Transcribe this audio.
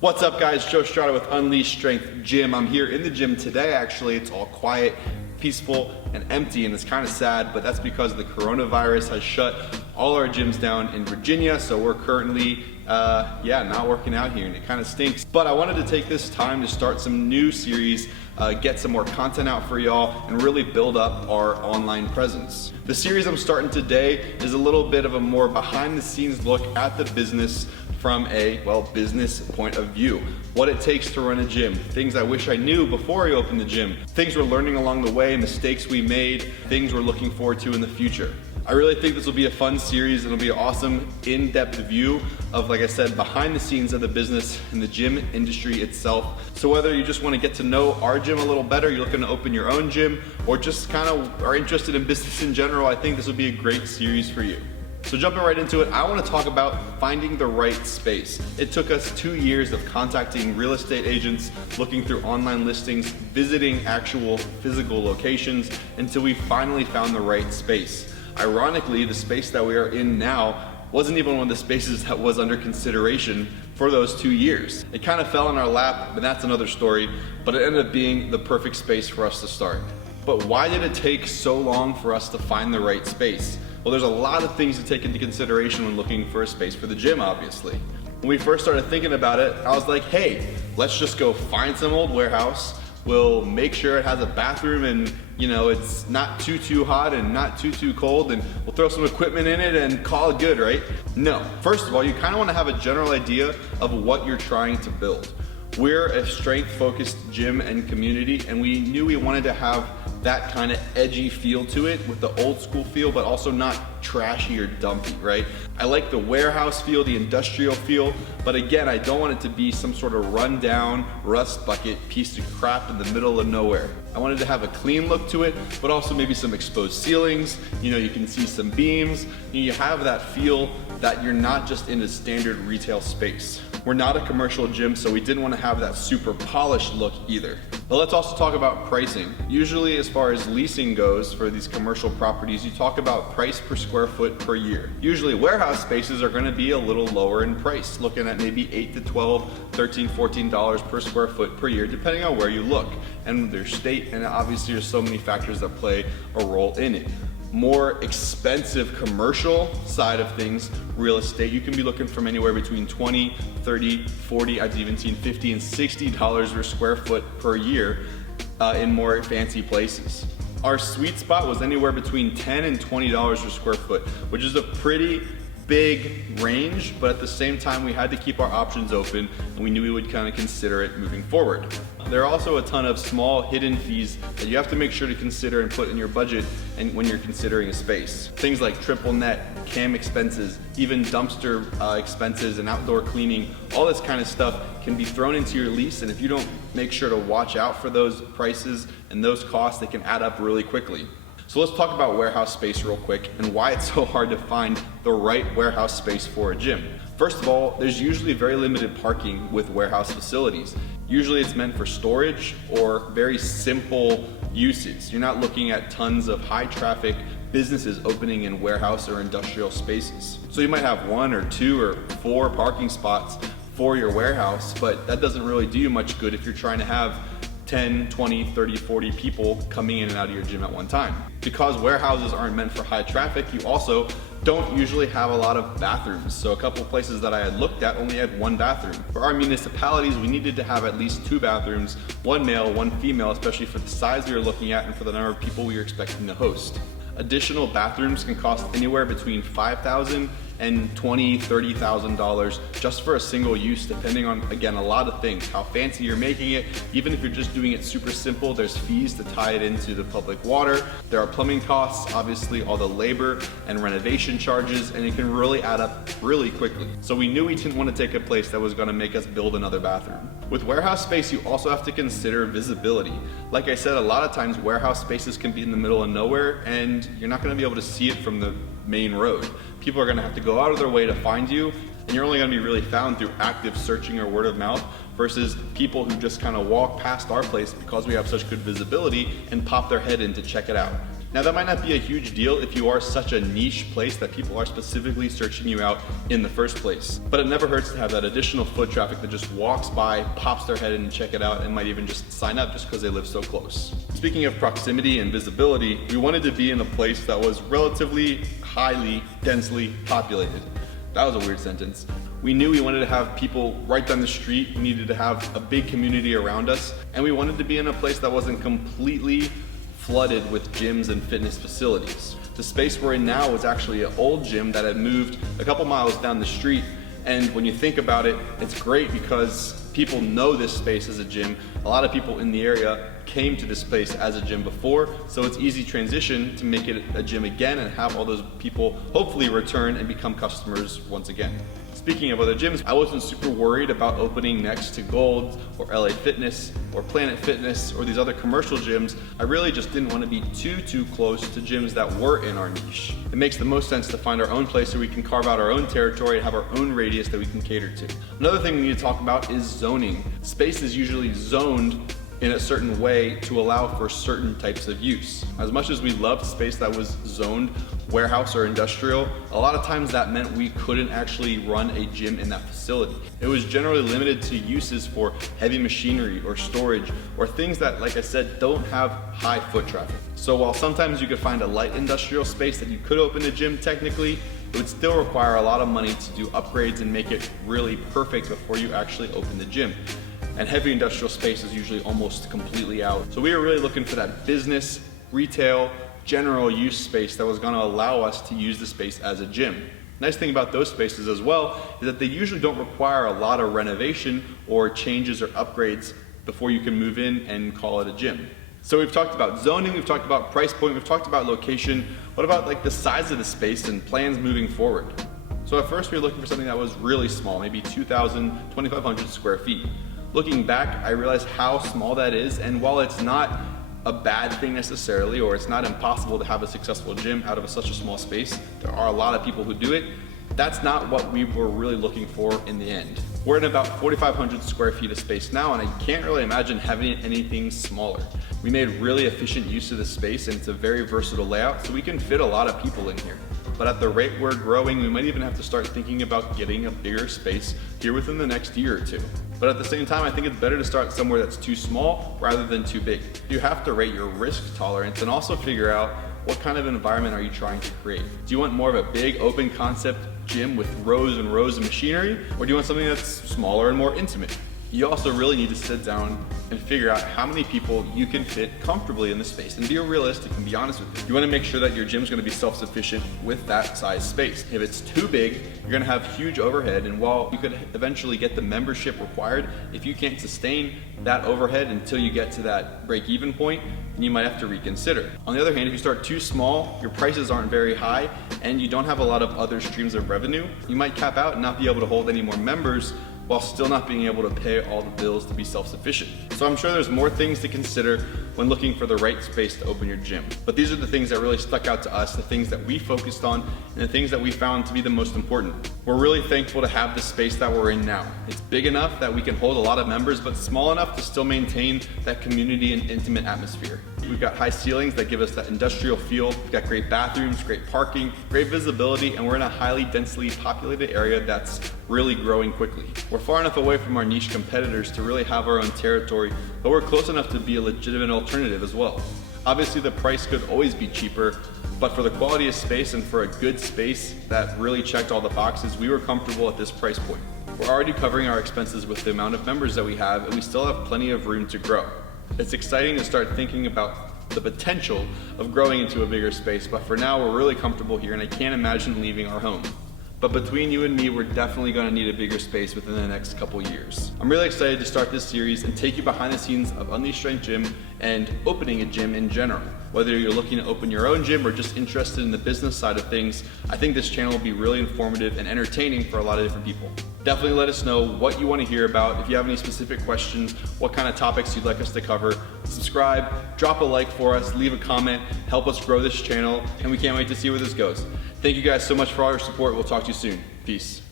What's up guys, Joe Strada with Unleashed Strength Gym. I'm here in the gym today. Actually, it's all quiet, peaceful, and empty, and it's kind of sad, but that's because the coronavirus has shut all our gyms down in Virginia, so we're currently not working out here, and it kind of stinks. But I wanted to take this time to start some new series, get some more content out for y'all, and really build up our online presence. The series I'm starting today is a little bit of a more behind the scenes look at the business from a, business point of view. What it takes to run a gym, things I wish I knew before I opened the gym, things we're learning along the way, mistakes we made, things we're looking forward to in the future. I really think this will be a fun series. It'll be an awesome in-depth view of, like I said, behind the scenes of the business and the gym industry itself. So whether you just want to get to know our gym a little better, you're looking to open your own gym, or just kind of are interested in business in general, I think this will be a great series for you. So jumping right into it, I want to talk about finding the right space. It took us 2 years of contacting real estate agents, looking through online listings, visiting actual physical locations until we finally found the right space. Ironically, the space that we are in now wasn't even one of the spaces that was under consideration for those 2 years. It kind of fell in our lap, but that's another story, but it ended up being the perfect space for us to start. But why did it take so long for us to find the right space? Well, there's a lot of things to take into consideration when looking for a space for the gym, obviously. When we first started thinking about it, I was like, hey, let's just go find some old warehouse. We'll make sure it has a bathroom and it's not too hot and not too cold, and we'll throw some equipment in it and call it good, right? No. First of all, you kind of want to have a general idea of what you're trying to build. We're a strength-focused gym and community, and we knew we wanted to have that kind of edgy feel to it with the old school feel, but also not trashy or dumpy, right? I like the warehouse feel, the industrial feel, but again, I don't want it to be some sort of rundown rust bucket piece of crap in the middle of nowhere. I wanted to have a clean look to it, but also maybe some exposed ceilings, you can see some beams, you have that feel that you're not just in a standard retail space. We're not a commercial gym, so we didn't want to have that super polished look either. But let's also talk about pricing. Usually, as far as leasing goes for these commercial properties, you talk about price per square foot per year. Usually warehouse spaces are going to be a little lower in price, looking at maybe $8 to $12, $13, $14 per square foot per year, depending on where you look and their state, and obviously there's so many factors that play a role in it. More expensive commercial side of things, real estate, you can be looking from anywhere between $20, $30, $40, I've even seen $50 and $60 per square foot per year in more fancy places. Our sweet spot was anywhere between $10 and $20 per square foot, which is a pretty big range, but at the same time we had to keep our options open, and we knew we would kind of consider it moving forward. There are also a ton of small hidden fees that you have to make sure to consider and put in your budget and when you're considering a space. Things like triple net, cam expenses, even dumpster expenses and outdoor cleaning, all this kind of stuff can be thrown into your lease, and if you don't make sure to watch out for those prices and those costs, they can add up really quickly. So let's talk about warehouse space real quick and why it's so hard to find the right warehouse space for a gym. First of all, there's usually very limited parking with warehouse facilities. Usually it's meant for storage or very simple uses. You're not looking at tons of high traffic businesses opening in warehouse or industrial spaces. So you might have 1 or 2 or 4 parking spots for your warehouse, but that doesn't really do you much good if you're trying to have 10, 20, 30, 40 people coming in and out of your gym at one time. Because warehouses aren't meant for high traffic, you also don't usually have a lot of bathrooms. So a couple of places that I had looked at only had 1 bathroom. For our municipalities, we needed to have at least 2 bathrooms, 1 male, 1 female, especially for the size we were looking at and for the number of people we were expecting to host. Additional bathrooms can cost anywhere between $5,000 and $20,000, $30,000 just for a single use, depending on, again, a lot of things, how fancy you're making it. Even if you're just doing it super simple, there's fees to tie it into the public water. There are plumbing costs, obviously all the labor and renovation charges, and it can really add up really quickly. So we knew we didn't want to take a place that was going to make us build another bathroom. With warehouse space, you also have to consider visibility. Like I said, a lot of times warehouse spaces can be in the middle of nowhere, and you're not going to be able to see it from the main road. People are going to have to go out of their way to find you, and you're only going to be really found through active searching or word of mouth versus people who just kind of walk past our place because we have such good visibility and pop their head in to check it out. Now that might not be a huge deal if you are such a niche place that people are specifically searching you out in the first place. But it never hurts to have that additional foot traffic that just walks by, pops their head in and check it out, and might even just sign up just because they live so close. Speaking of proximity and visibility, we wanted to be in a place that was relatively highly, densely populated. That was a weird sentence. We knew we wanted to have people right down the street, we needed to have a big community around us, and we wanted to be in a place that wasn't completely flooded with gyms and fitness facilities. The space we're in now was actually an old gym that had moved a couple miles down the street, and when you think about it, it's great because people know this space as a gym. A lot of people in the area came to this place as a gym before, so it's easy transition to make it a gym again and have all those people hopefully return and become customers once again. Speaking of other gyms, I wasn't super worried about opening next to Gold or LA Fitness or Planet Fitness or these other commercial gyms. I really just didn't want to be too close to gyms that were in our niche. It makes the most sense to find our own place so we can carve out our own territory and have our own radius that we can cater to. Another thing we need to talk about is zoning. Space is usually zoned in a certain way to allow for certain types of use. As much as we loved space that was zoned warehouse or industrial, a lot of times that meant we couldn't actually run a gym in that facility. It was generally limited to uses for heavy machinery or storage or things that, like I said, don't have high foot traffic. So while sometimes you could find a light industrial space that you could open a gym technically, it would still require a lot of money to do upgrades and make it really perfect before you actually open the gym. And heavy industrial space is usually almost completely out. So we were really looking for that business, retail, general use space that was gonna allow us to use the space as a gym. Nice thing about those spaces as well is that they usually don't require a lot of renovation or changes or upgrades before you can move in and call it a gym. So we've talked about zoning, we've talked about price point, we've talked about location. What about like the size of the space and plans moving forward? So at first we were looking for something that was really small, maybe 2,000, 2,500 square feet. Looking back, I realized how small that is, and while it's not a bad thing necessarily, or it's not impossible to have a successful gym out of such a small space, there are a lot of people who do it, that's not what we were really looking for in the end. We're in about 4,500 square feet of space now, and I can't really imagine having anything smaller. We made really efficient use of the space, and it's a very versatile layout, so we can fit a lot of people in here. But at the rate we're growing, we might even have to start thinking about getting a bigger space here within the next year or two. But at the same time, I think it's better to start somewhere that's too small rather than too big. You have to rate your risk tolerance and also figure out what kind of environment are you trying to create. Do you want more of a big open concept gym with rows and rows of machinery, or do you want something that's smaller and more intimate? You also really need to sit down and figure out how many people you can fit comfortably in the space and be realistic and be honest with you. You want to make sure that your gym's going to be self-sufficient with that size space. If it's too big, you're going to have huge overhead, and while you could eventually get the membership required, if you can't sustain that overhead until you get to that break-even point, then you might have to reconsider. On the other hand, if you start too small, your prices aren't very high, and you don't have a lot of other streams of revenue, you might cap out and not be able to hold any more members while still not being able to pay all the bills to be self-sufficient. So I'm sure there's more things to consider when looking for the right space to open your gym. But these are the things that really stuck out to us, the things that we focused on, and the things that we found to be the most important. We're really thankful to have the space that we're in now. It's big enough that we can hold a lot of members, but small enough to still maintain that community and intimate atmosphere. We've got high ceilings that give us that industrial feel. We've got great bathrooms, great parking, great visibility, and we're in a highly densely populated area that's really growing quickly. We're far enough away from our niche competitors to really have our own territory, but we're close enough to be a legitimate alternative as well. Obviously, the price could always be cheaper, but for the quality of space and for a good space that really checked all the boxes, we were comfortable at this price point. We're already covering our expenses with the amount of members that we have, and we still have plenty of room to grow. It's exciting to start thinking about the potential of growing into a bigger space, but for now we're really comfortable here and I can't imagine leaving our home. But between you and me, we're definitely going to need a bigger space within the next couple years. I'm really excited to start this series and take you behind the scenes of Unleashed Strength Gym and opening a gym in general. Whether you're looking to open your own gym or just interested in the business side of things, I think this channel will be really informative and entertaining for a lot of different people. Definitely let us know what you want to hear about. If you have any specific questions, what kind of topics you'd like us to cover, subscribe, drop a like for us, leave a comment, help us grow this channel, and we can't wait to see where this goes. Thank you guys so much for all your support. We'll talk to you soon. Peace.